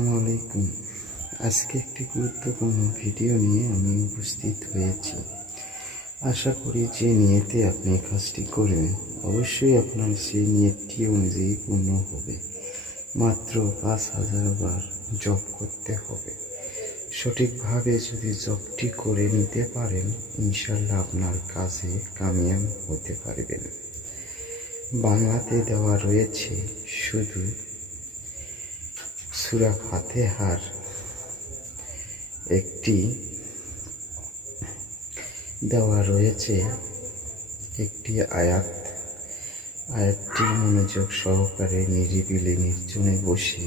আসসালামু আলাইকুম। আজকে একটি গুরুত্বপূর্ণ ভিডিও নিয়ে আমি উপস্থিত হয়েছি। আশা করি যে নিয়তে আপনি কাজটি করবেন অবশ্যই আপনার সেই নিয়তটি অনুযায়ী পূর্ণ হবে। মাত্র 5,000 বার জপ করতে হবে। সঠিকভাবে যদি জপটি করে নিতে পারেন ইনশাল্লাহ আপনার কাজে কামিয়াব হতে পারবেন। বাংলাতে দেওয়া রয়েছে শুধু সূরা ফাতিহার একটি আয়াতটি মনোযোগ সহকারে নিরিবিলি নির্জনে বসে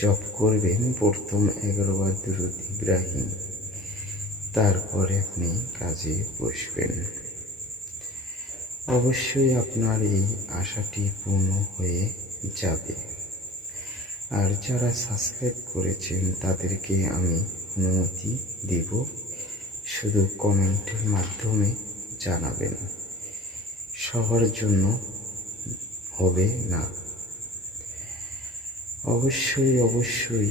জপ করবেন। প্রথম 11 বার দুরূদ ইব্রাহিম, তারপরে আপনি কাজে বসবেন। অবশ্যই আপনার এই আশাটি পূর্ণ হয়ে যাবে। আর যারা সাবস্ক্রাইব করেছেন তাদেরকে আমি অনুমতি দিব, শুধু কমেন্টের মাধ্যমে জানাবেন, সবার জন্য হবে না। অবশ্যই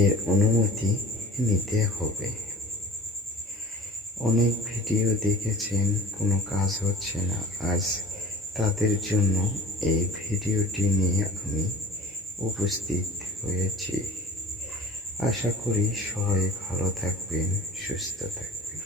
এর অনুমতি নিতে হবে। অনেক ভিডিও দেখেছেন কোনো কাজ হচ্ছে না, আজ তাদের জন্য এই ভিডিওটি নিয়ে আমি উপস্থিত হয়েছি। আশা করি সবাই ভালো থাকবেন, সুস্থ থাকবেন।